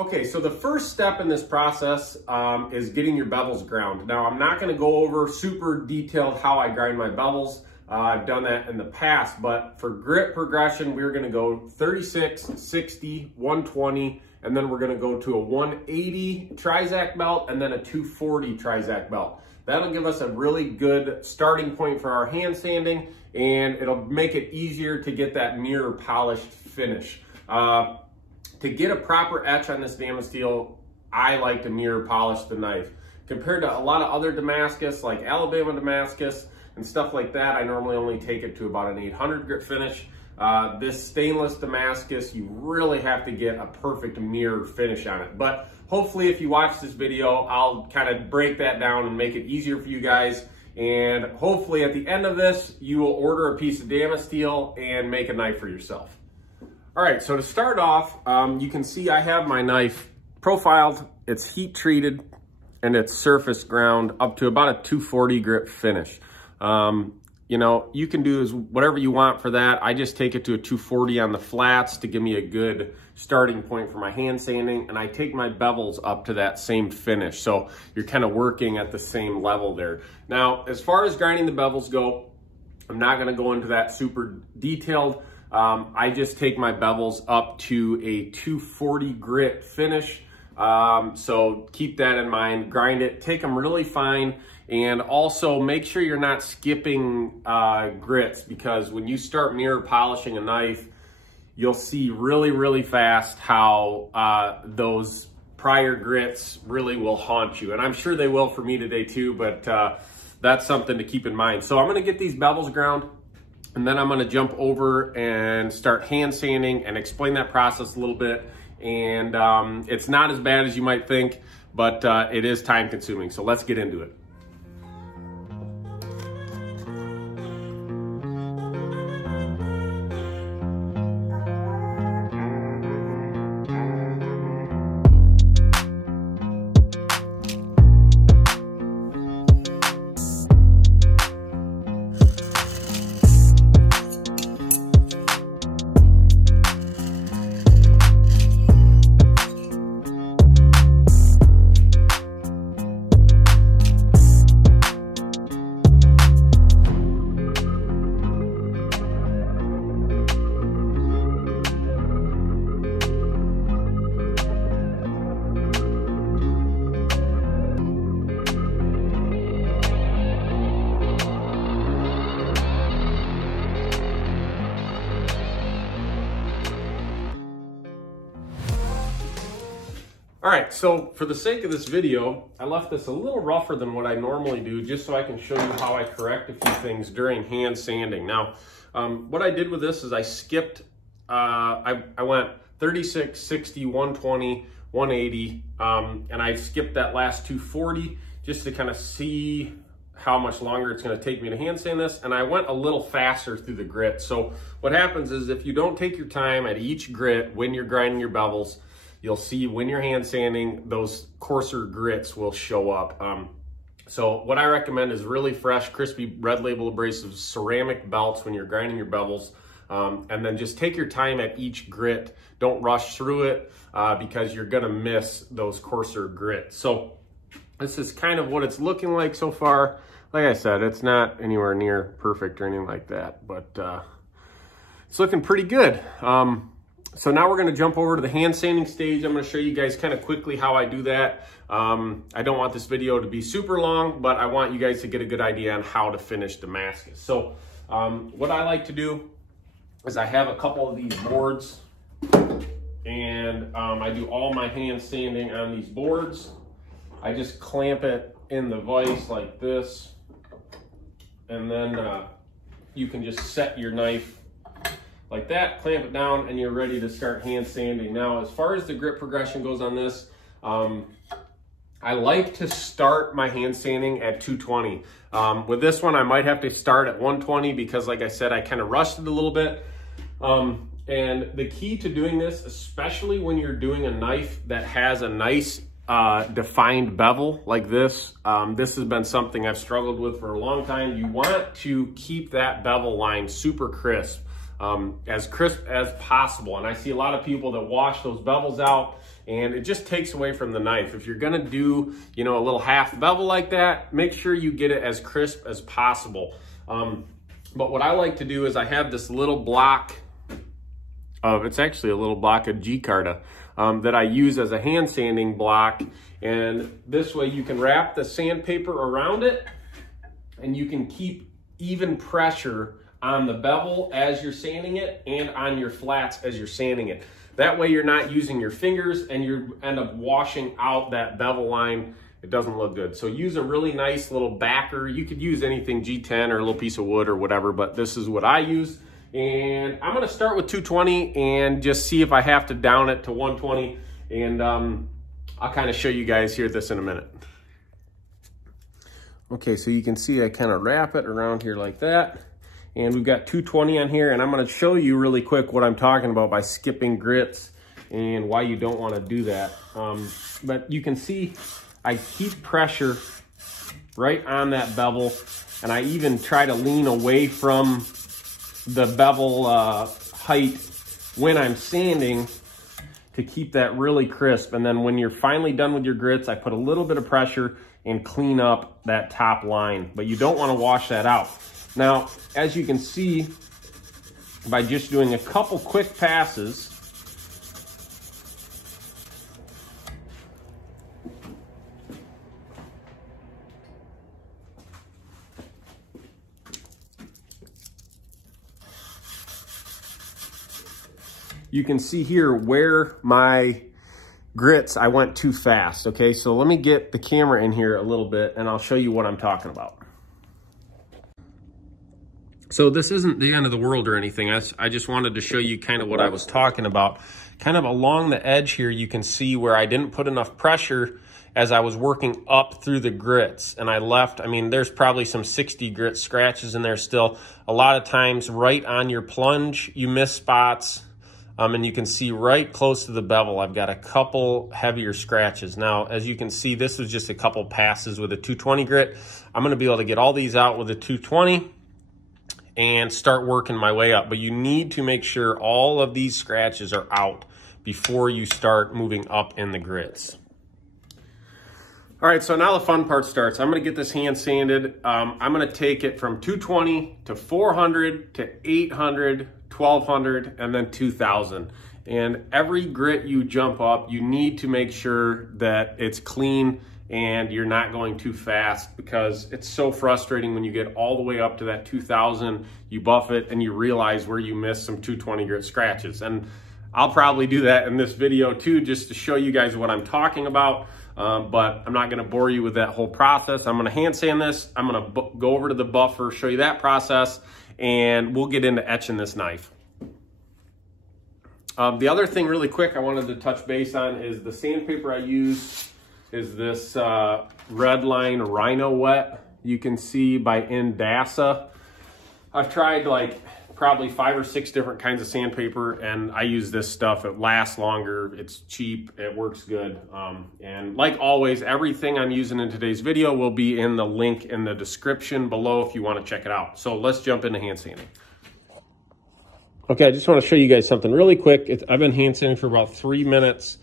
Okay, so the first step in this process is getting your bevels ground. Now, I'm not gonna go over super detailed how I grind my bevels. I've done that in the past, but for grit progression, we're gonna go 36, 60, 120, and then we're gonna go to a 180 Trizac belt and then a 240 Trizac belt. That'll give us a really good starting point for our hand sanding, and it'll make it easier to get that mirror polished finish. To get a proper etch on this Damasteel, I like to mirror polish the knife. Compared to a lot of other Damascus, like Alabama Damascus and stuff like that, I normally only take it to about an 800 grit finish. This stainless Damascus, you really have to get a perfect mirror finish on it. But hopefully if you watch this video, I'll kind of break that down and make it easier for you guys. And hopefully at the end of this, you will order a piece of Damasteel and make a knife for yourself. All right, so to start off, you can see I have my knife profiled, it's heat treated, and it's surface ground up to about a 240 grit finish. You know, you can do whatever you want for that. I just take it to a 240 on the flats to give me a good starting point for my hand sanding, and I take my bevels up to that same finish. So you're kind of working at the same level there. Now, as far as grinding the bevels go, I'm not gonna go into that super detailed. I just take my bevels up to a 240 grit finish. So keep that in mind, grind it, take them really fine, and also make sure you're not skipping grits, because when you start mirror polishing a knife, you'll see really fast how those prior grits really will haunt you. And I'm sure they will for me today too, but that's something to keep in mind. So I'm gonna get these bevels ground, and then I'm gonna jump over and start hand sanding and explain that process a little bit. And it's not as bad as you might think, but it is time consuming. So let's get into it. All right, so for the sake of this video, I left this a little rougher than what I normally do, just so I can show you how I correct a few things during hand sanding. Now, what I did with this is I skipped, I went 36, 60, 120, 180, and I skipped that last 240 just to kind of see how much longer it's gonna take me to hand sand this, and I went a little faster through the grit. So what happens is if you don't take your time at each grit when you're grinding your bevels, you'll see when you're hand sanding, those coarser grits will show up. So what I recommend is really fresh, crispy, red label abrasive ceramic belts when you're grinding your bevels. And then just take your time at each grit. Don't rush through it because you're gonna miss those coarser grits. So this is kind of what it's looking like so far. Like I said, it's not anywhere near perfect or anything like that, but it's looking pretty good. So now we're gonna jump over to the hand sanding stage. I'm gonna show you guys kind of quickly how I do that. I don't want this video to be super long, but I want you guys to get a good idea on how to finish Damascus. So what I like to do is I have a couple of these boards, and I do all my hand sanding on these boards. I just clamp it in the vise like this, and then you can just set your knife like that, clamp it down, and you're ready to start hand sanding. Now, as far as the grit progression goes on this, I like to start my hand sanding at 220. With this one, I might have to start at 120 because, like I said, I kind of rushed it a little bit. And the key to doing this, especially when you're doing a knife that has a nice defined bevel like this, this has been something I've struggled with for a long time. You want to keep that bevel line super crisp as possible. And I see a lot of people that wash those bevels out and it just takes away from the knife. If you're gonna do, you know, a little half bevel like that, make sure you get it as crisp as possible. But what I like to do is I have this little block of, it's actually a little block of G-Carta that I use as a hand sanding block. And this way you can wrap the sandpaper around it and you can keep even pressure on the bevel as you're sanding it and on your flats as you're sanding it. That way you're not using your fingers and you end up washing out that bevel line. It doesn't look good. So use a really nice little backer. You could use anything, G10 or a little piece of wood or whatever, but this is what I use. And I'm gonna start with 220 and just see if I have to down it to 120. And I'll kind of show you guys here this in a minute. Okay, so you can see I kind of wrap it around here like that. And we've got 220 on here, and I'm gonna show you really quick what I'm talking about by skipping grits and why you don't wanna do that. But you can see I keep pressure right on that bevel, and I even try to lean away from the bevel height when I'm sanding to keep that really crisp. And then when you're finally done with your grits, I put a little bit of pressure and clean up that top line, but you don't wanna wash that out. Now, as you can see, by just doing a couple quick passes, you can see here where my grits, I went too fast, okay? So let me get the camera in here a little bit and I'll show you what I'm talking about. So this isn't the end of the world or anything. I just wanted to show you kind of what I was talking about. Kind of along the edge here, you can see where I didn't put enough pressure as I was working up through the grits. And I left, I mean, there's probably some 60 grit scratches in there still. A lot of times right on your plunge, you miss spots. And you can see right close to the bevel, I've got a couple heavier scratches. Now, as you can see, this is just a couple passes with a 220 grit. I'm gonna be able to get all these out with a 220 and start working my way up. But you need to make sure all of these scratches are out before you start moving up in the grits. All right, so now the fun part starts. I'm gonna get this hand sanded. I'm gonna take it from 220 to 400 to 800, 1200, and then 2000. And every grit you jump up, you need to make sure that it's clean and you're not going too fast, because it's so frustrating when you get all the way up to that 2000, you buff it and you realize where you missed some 220 grit scratches. And I'll probably do that in this video too, just to show you guys what I'm talking about. But I'm not gonna bore you with that whole process. I'm gonna hand sand this. I'm gonna go over to the buffer, show you that process, and we'll get into etching this knife. The other thing really quick I wanted to touch base on is the sandpaper I use is this Redline Rhino Wet. You can see by Indasa. I've tried like probably 5 or 6 different kinds of sandpaper, and I use this stuff. It lasts longer, it's cheap, it works good. And like always, everything I'm using in today's video will be in the link in the description below if you want to check it out. So let's jump into hand sanding. Okay, I just want to show you guys something really quick. I've been hand sanding for about 3 minutes,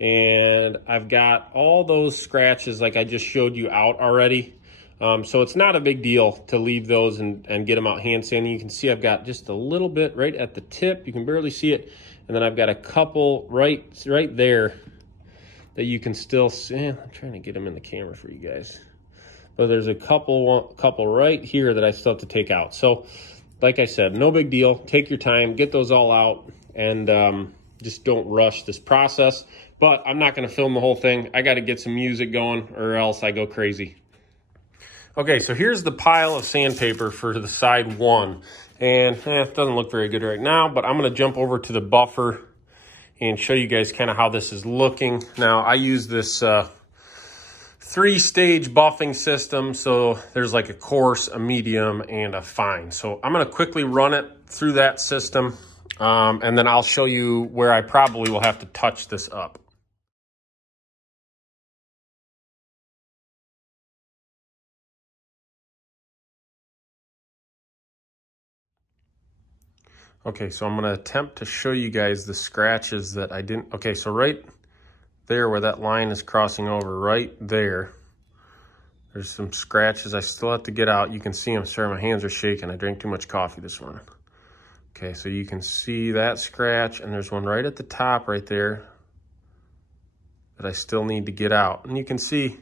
and I've got all those scratches like I just showed you out already. So it's not a big deal to leave those and get them out hand sanding. You can see I've got just a little bit right at the tip. You can barely see it. And then I've got a couple right there that you can still see. I'm trying to get them in the camera for you guys. But there's a couple right here that I still have to take out. So like I said, no big deal. Take your time, get those all out, and just don't rush this process. But I'm not gonna film the whole thing. I gotta get some music going or else I go crazy. Okay, so here's the pile of sandpaper for the side one. And it doesn't look very good right now, but I'm gonna jump over to the buffer and show you guys kind of how this is looking. Now, I use this 3-stage buffing system. So there's like a coarse, a medium, and a fine. So I'm gonna quickly run it through that system. And then I'll show you where I probably will have to touch this up. Okay, so I'm gonna attempt to show you guys the scratches that I didn't, okay, so right there where that line is crossing over, right there. There's some scratches I still have to get out. You can see them. Sorry, my hands are shaking. I drank too much coffee this morning. Okay, so you can see that scratch, and there's one right at the top right there that I still need to get out. And you can see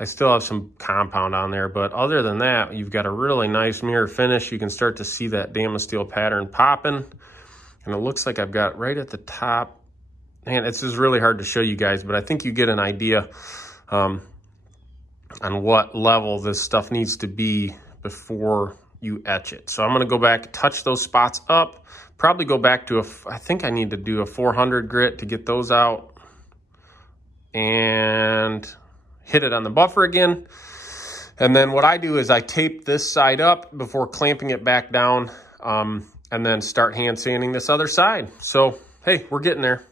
I still have some compound on there, but other than that, you've got a really nice mirror finish. You can start to see that Damasteel pattern popping, and it looks like I've got right at the top. Man, it's just really hard to show you guys, but I think you get an idea on what level this stuff needs to be before you etch it. So I'm gonna go back, touch those spots up, probably go back to I think I need to do a 400 grit to get those out, and hit it on the buffer again. And then what I do is I tape this side up before clamping it back down, and then start hand sanding this other side. So, hey, we're getting there.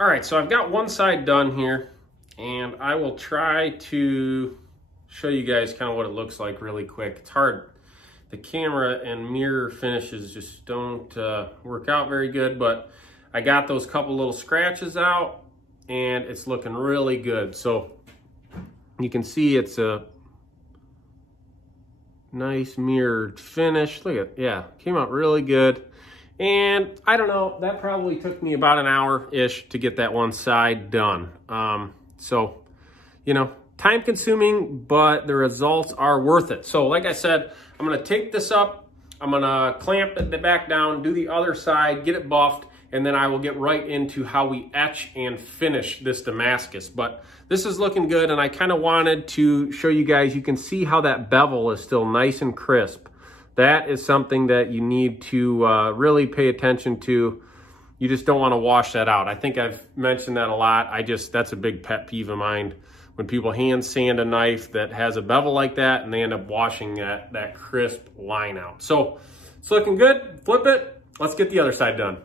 All right, so I've got one side done here, and I will try to show you guys kind of what it looks like really quick. It's hard. The camera and mirror finishes just don't work out very good, but I got those couple little scratches out, and it's looking really good. So you can see it's a nice mirrored finish. Look at, yeah, came out really good. And I don't know, that probably took me about an hour-ish to get that one side done. So, you know, time consuming, but the results are worth it. So like I said, I'm gonna take this up, I'm gonna clamp it back down, do the other side, get it buffed, and then I will get right into how we etch and finish this Damascus. But this is looking good, and I kind of wanted to show you guys, you can see how that bevel is still nice and crisp. That is something that you need to really pay attention to. You just don't want to wash that out. I think I've mentioned that a lot. That's a big pet peeve of mine. When people hand sand a knife that has a bevel like that and they end up washing that crisp line out. So it's looking good. Flip it. Let's get the other side done.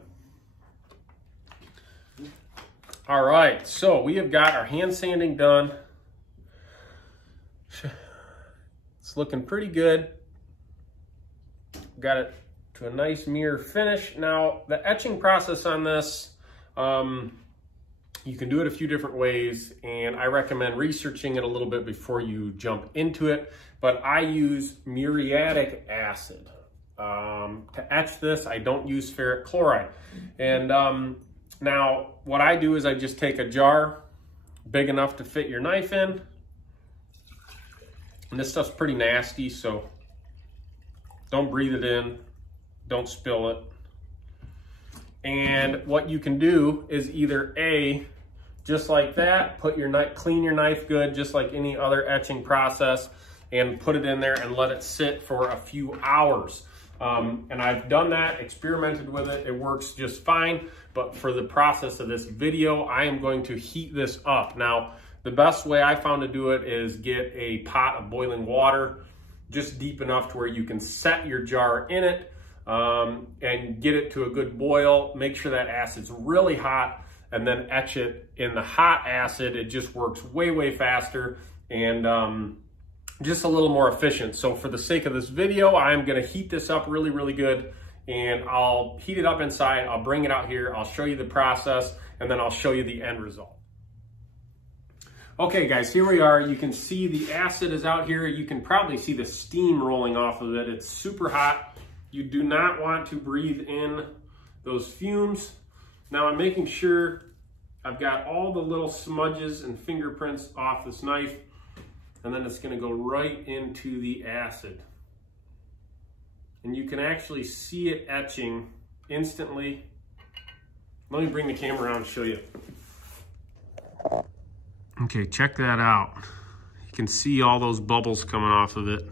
All right, so we have got our hand sanding done. It's looking pretty good. Got it to a nice mirror finish. Now, the etching process on this, you can do it a few different ways, and I recommend researching it a little bit before you jump into it, but I use muriatic acid. To etch this, I don't use ferric chloride. And now, what I do is I just take a jar big enough to fit your knife in, and this stuff's pretty nasty, so don't breathe it in, don't spill it. And what you can do is either just like that, clean your knife good, just like any other etching process, and put it in there and let it sit for a few hours. And I've done that, experimented with it, it works just fine. But for the process of this video, I am going to heat this up. Now, the best way I found to do it is get a pot of boiling water, just deep enough to where you can set your jar in it and get it to a good boil. Make sure that acid's really hot, and then etch it in the hot acid. It just works way, way faster and just a little more efficient. So for the sake of this video, I'm gonna heat this up really, really good, and I'll heat it up inside. I'll bring it out here. I'll show you the process, and then I'll show you the end result. Okay guys, here we are. You can see the acid is out here. You can probably see the steam rolling off of it. It's super hot. You do not want to breathe in those fumes. Now I'm making sure I've got all the little smudges and fingerprints off this knife, and then it's gonna go right into the acid. And you can actually see it etching instantly. Let me bring the camera around and show you. Okay, check that out. You can see all those bubbles coming off of it.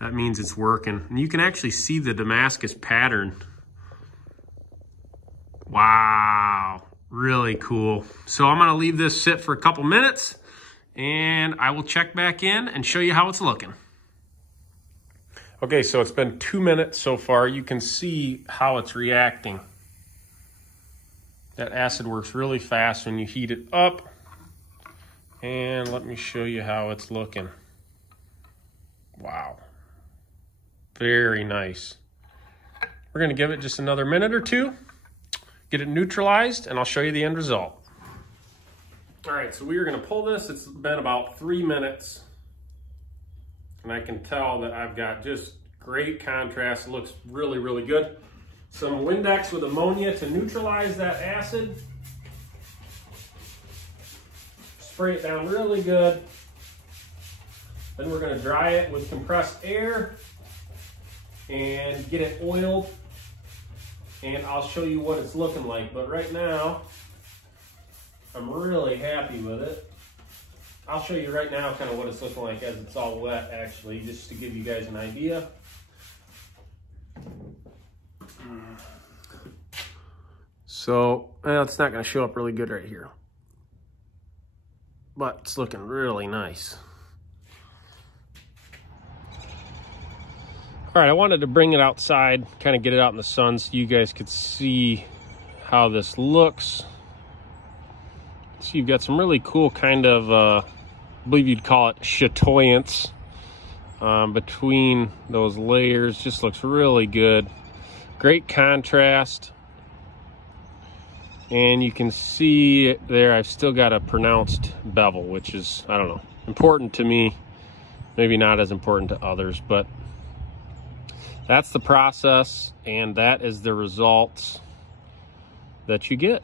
That means it's working. And you can actually see the Damascus pattern. Wow, really cool. So I'm gonna leave this sit for a couple minutes, and I will check back in and show you how it's looking. Okay, so it's been 2 minutes so far. You can see how it's reacting. That acid works really fast when you heat it up. And let me show you how it's looking. Wow. Very nice. We're gonna give it just another minute or two, get it neutralized, and I'll show you the end result. All right, so we are gonna pull this. It's been about 3 minutes, and I can tell that I've got just great contrast. It looks really, really good. Some Windex with ammonia to neutralize that acid. Spray it down really good. Then we're gonna dry it with compressed air and get it oiled. And I'll show you what it's looking like. But right now, I'm really happy with it. I'll show you right now kind of what it's looking like as it's all wet, actually, just to give you guys an idea. So, well, it's not going to show up really good right here, but it's looking really nice. All right, I wanted to bring it outside, kind of get it out in the sun so you guys could see how this looks. So you've got some really cool kind of, I believe you'd call it chatoyance between those layers. Just looks really good. Great contrast. And you can see there, I've still got a pronounced bevel, which is, I don't know, important to me. Maybe not as important to others, but that's the process, and that is the results that you get.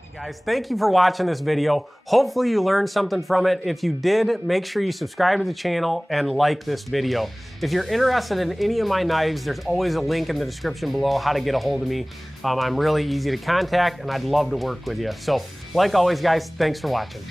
Hey guys, thank you for watching this video. Hopefully you learned something from it. If you did, make sure you subscribe to the channel and like this video. If you're interested in any of my knives, there's always a link in the description below how to get a hold of me. I'm really easy to contact, and I'd love to work with you. So, like always guys, thanks for watching.